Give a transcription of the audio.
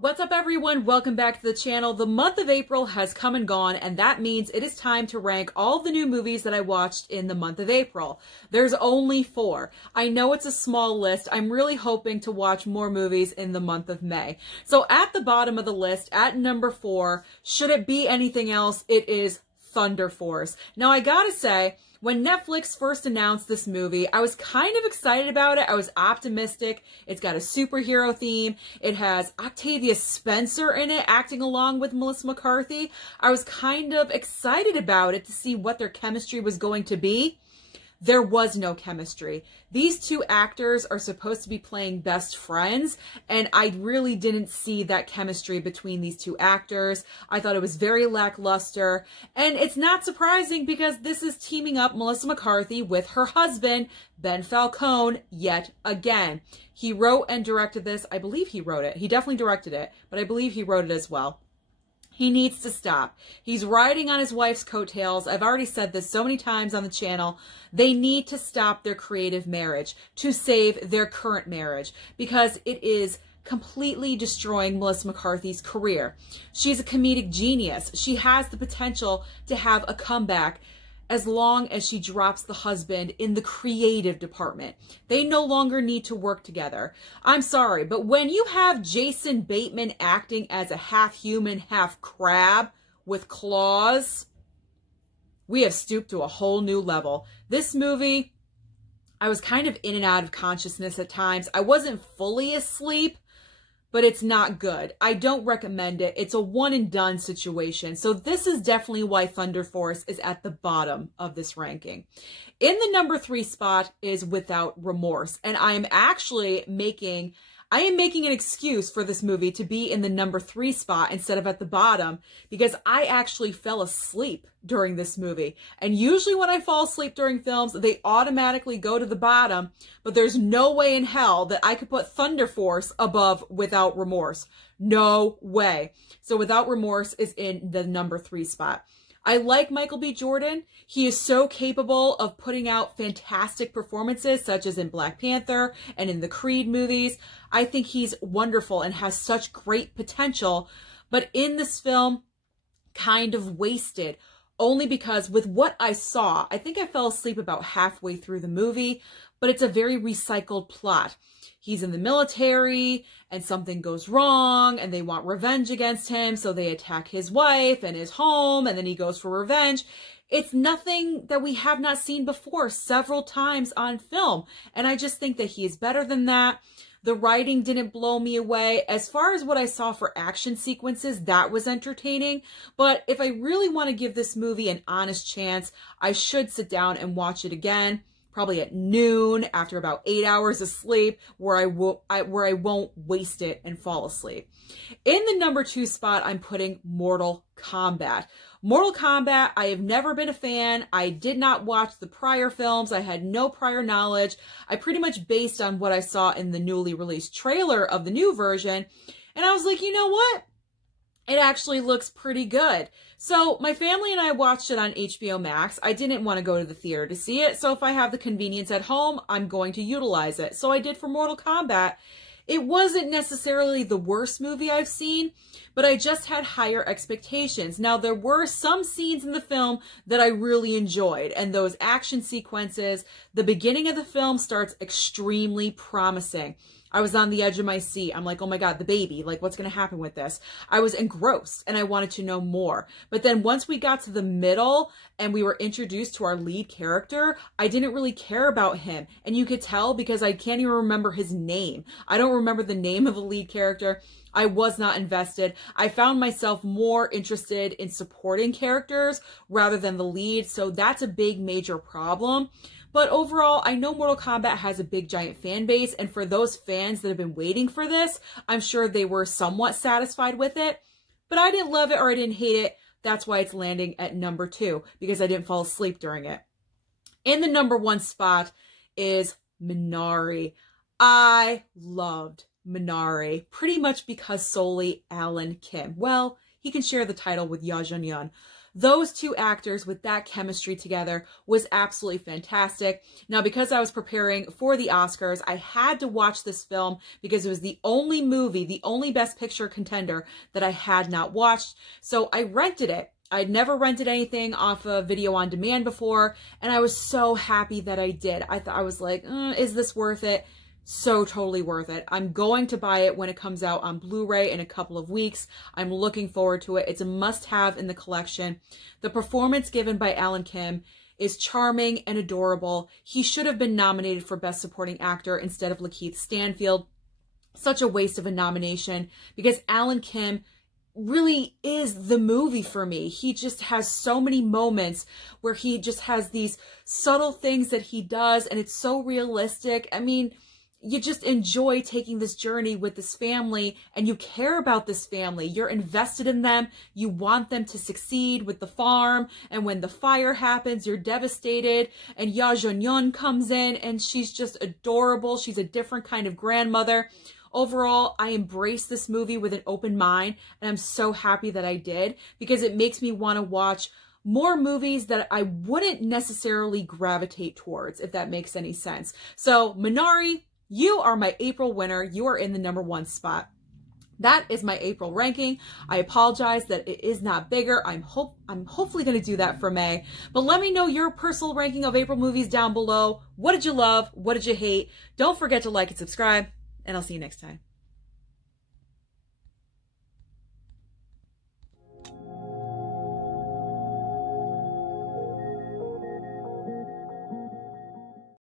What's up everyone? Welcome back to the channel. The month of April has come and gone, and that means it is time to rank all the new movies that I watched in the month of April. There's only 4. I know it's a small list. I'm really hoping to watch more movies in the month of May. So at the bottom of the list, at number 4, should it be anything else, it is Thunder Force. Now I gotta say, when Netflix first announced this movie, I was kind of excited about it. I was optimistic. It's got a superhero theme. It has Octavia Spencer in it, acting along with Melissa McCarthy. I was kind of excited about it to see what their chemistry was going to be. There was no chemistry. These two actors are supposed to be playing best friends, and I really didn't see that chemistry between these two actors. I thought it was very lackluster, and it's not surprising because this is teaming up Melissa McCarthy with her husband, Ben Falcone, yet again. He wrote and directed this. I believe he wrote it. He definitely directed it, but I believe he wrote it as well. He needs to stop. He's riding on his wife's coattails. I've already said this so many times on the channel. They need to stop their creative marriage to save their current marriage because it is completely destroying Melissa McCarthy's career. She's a comedic genius. She has the potential to have a comeback as long as she drops the husband in the creative department. They no longer need to work together. I'm sorry, but when you have Jason Bateman acting as a half-human, half-crab with claws, we have stooped to a whole new level. This movie, I was kind of in and out of consciousness at times. I wasn't fully asleep, but it's not good. I don't recommend it. It's a one and done situation. So this is definitely why Thunder Force is at the bottom of this ranking. In the number 3 spot is Without Remorse. And I am making an excuse for this movie to be in the number 3 spot instead of at the bottom because I actually fell asleep during this movie. And usually when I fall asleep during films, they automatically go to the bottom, but there's no way in hell that I could put Thunder Force above Without Remorse. No way. So Without Remorse is in the number 3 spot. I like Michael B. Jordan. He is so capable of putting out fantastic performances, such as in Black Panther and in the Creed movies. I think he's wonderful and has such great potential, but in this film, kind of wasted. Only because with what I saw, I think I fell asleep about halfway through the movie, but it's a very recycled plot. He's in the military and something goes wrong and they want revenge against him. So they attack his wife and his home and then he goes for revenge. It's nothing that we have not seen before several times on film. And I just think that he is better than that. The writing didn't blow me away. As far as what I saw for action sequences, that was entertaining. But if I really want to give this movie an honest chance, I should sit down and watch it again. Probably at noon after about 8 hours of sleep where I won't waste it and fall asleep. In the number 2 spot, I'm putting Mortal Kombat. Mortal Kombat, I have never been a fan. I did not watch the prior films. I had no prior knowledge. I pretty much based on what I saw in the newly released trailer of the new version. And I was like, you know what? It actually looks pretty good. So my family and I watched it on HBO Max. I didn't want to go to the theater to see it. So if I have the convenience at home, I'm going to utilize it. So I did for Mortal Kombat. It wasn't necessarily the worst movie I've seen, but I just had higher expectations. Now, there were some scenes in the film that I really enjoyed, and those action sequences, the beginning of the film starts extremely promising. I was on the edge of my seat. I'm like, oh my God, the baby, like what's going to happen with this? I was engrossed and I wanted to know more. But then once we got to the middle and we were introduced to our lead character, I didn't really care about him. And you could tell because I can't even remember his name. I don't remember the name of the lead character. I was not invested. I found myself more interested in supporting characters rather than the lead. So that's a big major problem. But overall, I know Mortal Kombat has a big giant fan base, and for those fans that have been waiting for this, I'm sure they were somewhat satisfied with it. But I didn't love it or I didn't hate it. That's why it's landing at number 2, because I didn't fall asleep during it. In the number 1 spot is Minari. I loved Minari, pretty much because solely Alan Kim. Well, he can share the title with Ya Jun Yun. those two actors with that chemistry together was absolutely fantastic. Now, because I was preparing for the Oscars, I had to watch this film because it was the only movie, the only Best Picture contender that I had not watched. So I rented it. I'd never rented anything off of video on demand before, and I was so happy that I did. I was like, is this worth it? So totally worth it. I'm going to buy it when it comes out on Blu-ray in a couple of weeks. I'm looking forward to it. It's a must-have in the collection. The performance given by Alan Kim is charming and adorable. He should have been nominated for Best Supporting Actor instead of Lakeith Stanfield. Such a waste of a nomination because Alan Kim really is the movie for me. He just has so many moments where he just has these subtle things that he does, and it's so realistic. I mean, you just enjoy taking this journey with this family, and you care about this family. You're invested in them. You want them to succeed with the farm, and when the fire happens, you're devastated, and Ya Jun-yeon comes in, and she's just adorable. She's a different kind of grandmother. Overall, I embraced this movie with an open mind, and I'm so happy that I did because it makes me want to watch more movies that I wouldn't necessarily gravitate towards, if that makes any sense. So, Minari, you are my April winner. You are in the #1 spot. That is my April ranking. I apologize that it is not bigger. I'm hopefully going to do that for May. But let me know your personal ranking of April movies down below. What did you love? What did you hate? Don't forget to like and subscribe, and I'll see you next time.